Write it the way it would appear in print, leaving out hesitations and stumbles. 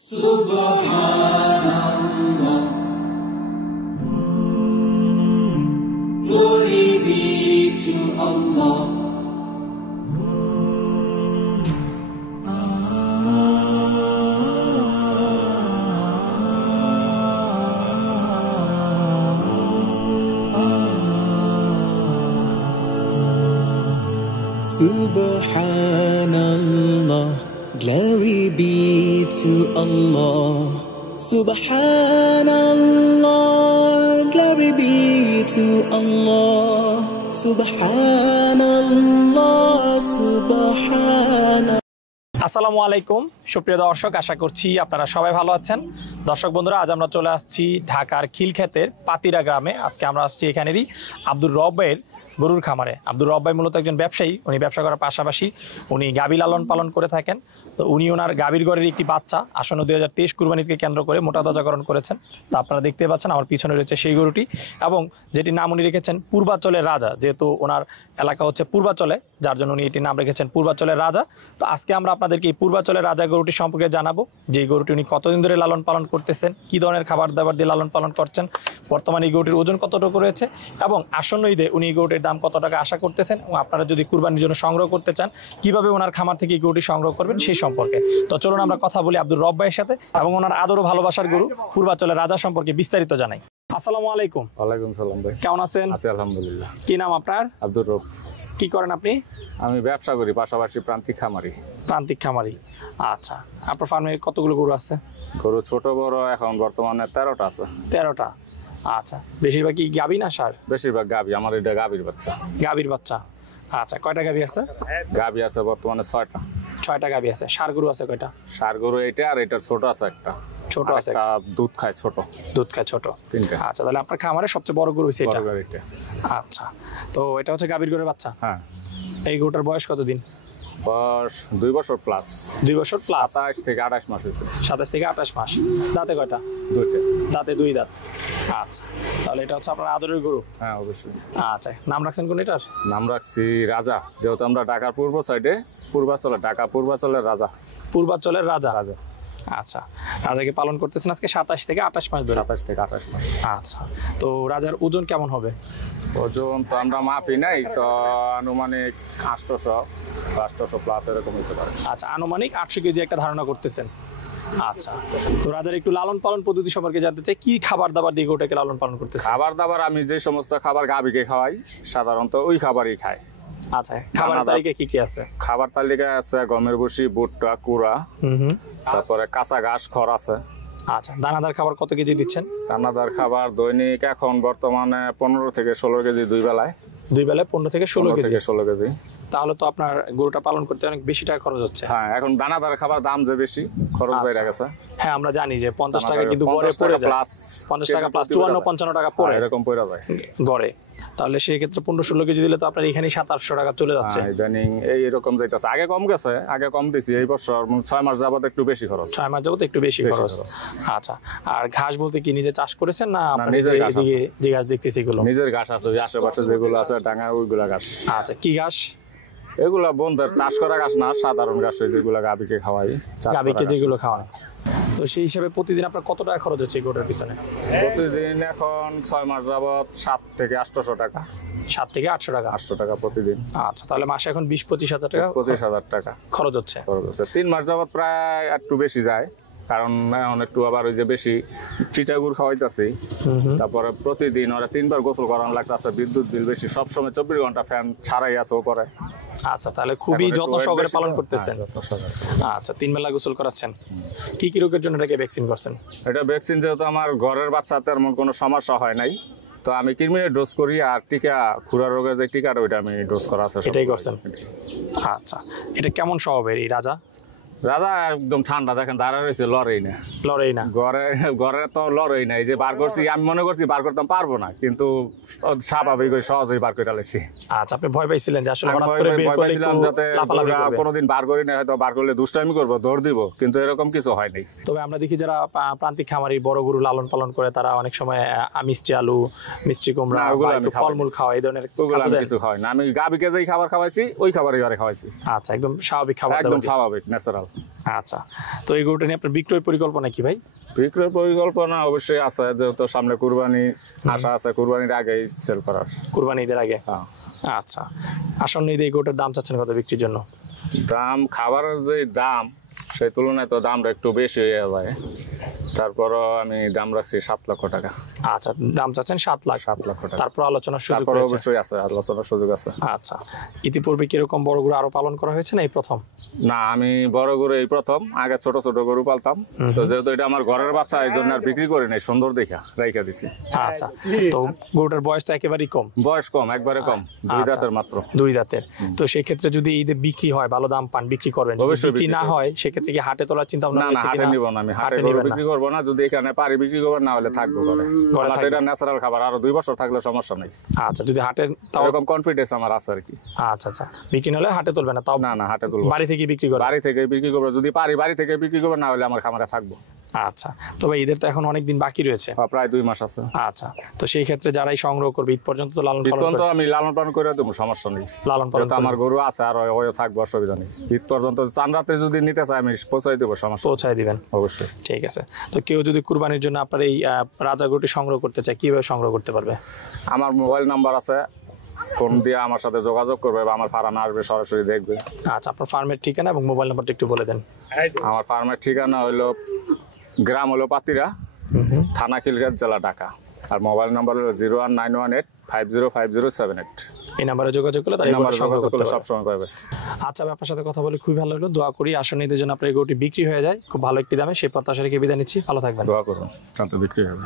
Subhanallah, glory be to Allah. Subhanallah, glory be to Allah. Subhanallah, glory be to Allah. Subhanallah, Subhanallah. আসসালামু আলাইকুম সুপ্রিয় দর্শক, আশা করছি আপনারা সবাই ভালো আছেন। দর্শক বন্ধুরা, আজ আমরা চলে আসছি ঢাকার খিলক্ষেতের পাতিরা গ্রামে। আজকে আমরা আসছি এখানেরই আব্দুর রব ভাইয়ের গরুর খামারে। আব্দুর রব ভাই মূলত একজন ব্যবসায়ী। উনি ব্যবসা করার পাশাপাশি উনি গাভী লালন পালন করে থাকেন। তো উনি ওনার গাভীর ঘরের একটি বাচ্চা আসন্ন 2023 কুরবানিকে কেন্দ্র করে মোটা তাজাকরণ করেছেন। তো আপনারা দেখতে পাচ্ছেন আমার পিছনে রয়েছে সেই গরুটি, এবং যেটি নাম উনি রেখেছেন পূর্বাচলের রাজা, যেহেতু ওনার এলাকা হচ্ছে পূর্বাচলে, যার জন্য উনি এটির নাম রেখেছেন পূর্বাচলের রাজা। তো আজকে আমরা আপনাদেরকে এই পূর্বাচলের রাজা গরুটি সম্পর্কে জানাবো, যে এই গরুটি উনি কতদিন ধরে লালন পালন করতেছেন, কী ধরনের খাবার দাবার দিয়ে লালন পালন করছেন, বর্তমানে এই গরুটির ওজন কতটুকু রয়েছে, এবং আসন্ন ঈদে উনি এই গরুটির দাম কত টাকা আশা করতেছেন, এবং আপনারা যদি কুরবানির জন্য সংগ্রহ করতে চান কীভাবে ওনার খামার থেকে এই গরুটি সংগ্রহ করবেন সেই সম্পর্কে। তো চলুন আমরা কথা বলি আব্দুর রব ভাইয়ের সাথে, এবং ওনার আদর ও ভালোবাসার গরু পূর্বাচলের রাজা সম্পর্কে বিস্তারিত জানাই। আসসালামু আলাইকুম। ওয়ালাইকুম সালাম ভাই, কেমন আছেন? আছি আলহামদুলিল্লাহ। কি নাম আপনার? আব্দুর রব। কি করেন আপনি? আমি ব্যবসা করি, পাশাপাশি প্রান্তিক খামারি। প্রান্তিক খামারি, আচ্ছা। আপনার ফার্মে কতগুলো গরু আছে? গরু ছোট বড় এখন বর্তমানে 13টা আছে। 13টা, আচ্ছা। বেশিরভাগই গাভী না ষাঁড়? বেশিরভাগ গাভী। আমার এটা গাভীর বাচ্চা। গাভীর বাচ্চা, আচ্ছা। কয়টা গাভী আছে? গাভী আছে বর্তমানে 6টা। 6টা গাভী আছে। ষাঁড় গরু আছে কয়টা? ষাঁড় গরু এটা, আর এটা ছোট আছে একটা। ছোট আছে, একটা দুধ খায় ছোট। দুধ খায় ছোট, 3টা। আচ্ছা। তাহলে আপনার খামারে সবচেয়ে বড় গরু হচ্ছে এটা? বড় গরু এটা। আচ্ছা। তো এটা হচ্ছে গাভীর গরুর বাচ্চা। হ্যাঁ। এই গরুটার বয়স কতদিন? বয়স 2 বছর প্লাস। 2 বছর প্লাস। 27 থেকে 28 মাস হয়েছে। 27 থেকে 28 মাস। দাঁতে কয়টা? 2টা। দাঁতে 2 দাঁত, আচ্ছা। তাহলে এটা হচ্ছে আপনার আদরের গরু? হ্যাঁ অবশ্যই। আচ্ছা। নাম রাখছেন কোন এটার? নাম রাখছি রাজা, যেহেতু আমরা ঢাকার পূর্ব সাইডে, পূর্বাচলে, ঢাকা পূর্বাচলের রাজা। পূর্বাচলের রাজা। রাজা, আচ্ছা। রাজাকে পালন করতেছেন আজকে 27 থেকে 28 মাস ধরে? 27 থেকে 28 মাস। আচ্ছা। তো রাজার ওজন কেমন হবে? ওজন তো আমরা মাপি নাই, তো আনুমানিক 800 প্লাস এরকম হতে পারে। আচ্ছা, আনুমানিক 800 কেজি একটা ধারণা করতেছেন, আচ্ছা। তো রাজার একটু লালন পালন পদ্ধতি সম্পর্কে জানতে চাই, কি খাবার দাবার দিয়ে ওটাকে লালন পালন করতেছে? খাবার দাবার আমি যে সমস্ত খাবার গাভীকে খাওয়াই সাধারণত ওই খাবারই খায়। আচ্ছা। খাবারের তালিকায় কি কি আছে? খাবার তালিকায় আছে গমের ভুসি, ভুট্টা, কুড়া, তারপরে কাঁচা ঘাস, খড় আছে। আচ্ছা। দানাদার খাবার কত কেজি দিচ্ছেন? দানাদার খাবার দৈনিক এখন বর্তমানে 15 থেকে 16 কেজি, 2 বেলায়। 2 বেলায় 15 থেকে 16 কেজি। 16 কেজি। তাহলে তো আপনার গরুটা পালন করতে অনেক বেশি টাকা খরচ হচ্ছে। হ্যাঁ, এখন দানাদার খাবার দাম যে বেশি, খরচ বেড়ে গেছে। হ্যাঁ, আমরা জানি যে 50 টাকা কিন্তু গড়ে পড়ে যায়, 50 টাকা প্লাস 54-55 টাকা পড়ে, এরকম পড়ে যায় গড়ে। তাহলে সেই ক্ষেত্রে 15-16 কেজি দিলে তো আপনার এখানে 700-800 টাকা চলে যাচ্ছে। ইদানিং এইরকম যাইতেছে। আগে কম গেছে, আগে কম দিছি, এই বছর 6 মাস যাবত একটু বেশি খরচ। 6 মাস যাবত একটু বেশি খরচ, আচ্ছা। আর ঘাস বলতে কি নিজে চাষ করেছেন না আপনি যে ঘাস দেখতেছি এগুলো? নিজের ঘাস আছে, আশেপাশে যেগুলো আছে ডাঙা, ওইগুলা ঘাস। আচ্ছা। কি ঘাস এগুলা? বন্ধের চাষ করা ঘাস না, সাধারণ ঘাস, যেগুলো গাভীকে খাওয়াই, গাভীকে যেগুলো খাওয়ানো। তো সেই হিসাবে প্রতিদিন আপনার কত টাকা খরচ হচ্ছে এই গরুটার পিছনে? প্রতিদিন এখন 6 মাস যাবত 7 থেকে 800 টাকা। 7 থেকে 800 টাকা। 800 টাকা প্রতিদিন। আচ্ছা। তাহলে মাসে এখন 20-25 হাজার টাকা, 25,000 টাকা খরচ হচ্ছে। 3 মাস যাবত প্রায় একটু বেশি যায়, কারণ এখন একটু আবার ওই যে বেশি চিটাগুড় খাওয়াইতেছি, তারপরে প্রতিদিন ওরা 3 বার গোসল করানো লাগতেছে, বিদ্যুৎ বিল বেশি, সবসময় 24 ঘন্টা ফ্যান ছাড়াই আছে উপরে। আচ্ছা। তাহলে খুবই যত্ন সহকারে পালন করতেছেন। আচ্ছা। 3 বেলা গোসল করাচ্ছেন। কি কি রোগের জন্য এটাকে ভ্যাকসিন করছেন? এটা ভ্যাকসিন, যেহেতু আমার ঘরের বাচ্চাতে এমন কোনো সমস্যা হয় নাই, তো আমি কৃমির ডোজ করি, আর টিকা, খুরা রোগের যে টিকাটা ওইটা আমি ডোজ করা আছে, এটাই করছেন। আচ্ছা। এটা কেমন স্বভাবের এই রাজা? রাজা একদম ঠান্ডা, দেখেন দাঁড়া রয়েছে, লড়েই না, লড়েই না। ঘরে তো লড়েই না। এই যে বার করছি, আমি মনে করছি বার করতাম পারবো না, কিন্তু স্বাভাবিক ওই সহজেই বার করে ফেলেছি। আচ্ছা। আপনি ভয় পাইছিলেন যে আসলে হঠাৎ করে বের ভয় করলে পাইছিলাম যাতে কোনোদিন বার করি না, হয়তো বার করলে দুষ্টামি করবো, দৌড় দিব, কিন্তু এরকম কিছু হয় নাই। তবে আমরা দেখি যারা প্রান্তিক খামারি বড় গরু লালন পালন করে, তারা অনেক সময় মিষ্টি আলু, মিষ্টি কুমড়া, ফলমূল খাওয়া, এই ধরনের কিছু খাওয়াই না। আমি গাভীকে যেই খাবার খাওয়াইছি ওই খাবারই ঘরে খাওয়াইছি। আচ্ছা। একদম স্বাভাবিক খাবার, একদম স্বাভাবিক, ন্যাচারাল। আচ্ছা, তো এই গরুটা নিয়ে আপনার বিক্রয় পরিকল্পনা কি ভাই? বিক্রয় পরিকল্পনা অবশ্যই আছে, যেহেতু সামনে কুরবানি আশা আছে, কুরবানির আগেই সেল করার। কুরবানি ঈদের আগে? হ্যাঁ। আচ্ছা, আসন্ন ঈদে এই গরুটার দাম চাচ্ছেন কত বিক্রির জন্য? দাম খাবারের যে দাম সেই তুলনায় তো দামটা একটু বেশি হয়ে যায়, তারপরও আমি দাম রাখছি 7 লক্ষ টাকা। আচ্ছা, দাম চাচ্ছেন 7 লাখ? 7 লক্ষ টাকা। তারপর আলোচনার সুযোগ তারপর রয়েছে? অবশ্যই আছে, আলোচনার সুযোগ আছে। আচ্ছা, ইতিপূর্বে কিরকম বড় গরু আরো পালন করা হয়েছে না এই প্রথম? না, আমি বড় গরু এই প্রথম, আগে ছোট ছোট গরু পালতাম, তো যেহেতু এটা আমার ঘরের বাচ্চা এই জন্য আর বিক্রি করি নাই, সুন্দর দেখা রাইখা দিছি। আচ্ছা, তো গরুটার বয়স তো একেবারেই কম? বয়স কম, একবারে কম, 2 দাঁতের মাত্র। 2 দাঁতের। তো সেই ক্ষেত্রে যদি ঈদে বিক্রি হয়, ভালো দাম পান, বিক্রি করবেন? যদি অবশ্যই বিক্রি বিক্রি না করব। হয় সেক্ষেত্রে কি হাটে তোলার চিন্তা ভাবনা না না, রয়েছে হাটে কিনা? নিব না, আমি হাটে হাটে গরু নিবেন না? বিক্রি করবো না, যদি এখানে পারি বিক্রি করবো, না হলে থাকবো ঘরে। ঘরে আমার থাকবে। এটা ন্যাচারাল খাবার, আরো 2 বছর থাকলে সমস্যা নেই। আচ্ছা, যদি হাটে তাও? এরকম কনফিডেন্স আমার আছে আর কি। আচ্ছা আচ্ছা, বিক্রি না হলে হাটে তুলবে না? তাও না না, হাটে তুলবো। বাড়ি থেকে বিক্রি করে? বাড়ি থেকে বিক্রি করবো, যদি পারি বাড়ি থেকে বিক্রি করবো, না হলে আমার খামারে থাকবো। আচ্ছা, তবে ঈদের তো এখন অনেক দিন বাকি রয়েছে। প্রায় 2 মাস আছে। আচ্ছা, তো সেই ক্ষেত্রে যারাই সংগ্রহ করবে ঈদ পর্যন্ত তো লালন পালন পর্যন্ত আমি লালন পালন করে দেবো, সমস্যা নেই। লালন পালন যেহেতু আমার গরু আছে আর ওই থাকবো, অসুবিধা নেই। ঈদ পর্যন্ত চান রাতে যদি নিতে চাই আমি পৌঁছাই দেবো, সমস্যা নেই। পৌঁছায় দিবেন? অবশ্যই। ঠিক আছে। তো কেউ যদি কুরবানির জন্য আপনার এই রাজা গরুটি সংগ্রহ করতে চায়, কিভাবে সংগ্রহ করতে পারবে? আমার মোবাইল নাম্বার আছে, ফোন দিয়ে আমার সাথে যোগাযোগ করবে বা আমার ফার্মে আসবে, সরাসরি দেখবে। আচ্ছা, আপনার ফার্মের ঠিকানা এবং মোবাইল নাম্বারটা একটু বলে দেন। আমার ফার্মের ঠিকানা হলো, গ্রাম হলো পাতিরা, থানা খিলগাঁও, জেলা ঢাকা, আর মোবাইল নাম্বার হলো 019850507 এই নাম্বারে যোগাযোগ করলে তার এই নাম্বার গরুটা সংগ্রহ যোগাযোগ করতে করলে পারবে। সবসময় পাবে। আচ্ছা, আপনার সাথে কথা বলে খুবই ভালো লাগলো। দোয়া করি আসন্ন ঈদের জন্য আপনার এই গরুটি বিক্রি হয়ে যায় খুব ভালো একটি দামে। সেই প্রত্যাশা রেখে বিদায় নিচ্ছি। ভালো থাকবেন। দোয়া করুন, শান্ত বিক্রি হবে।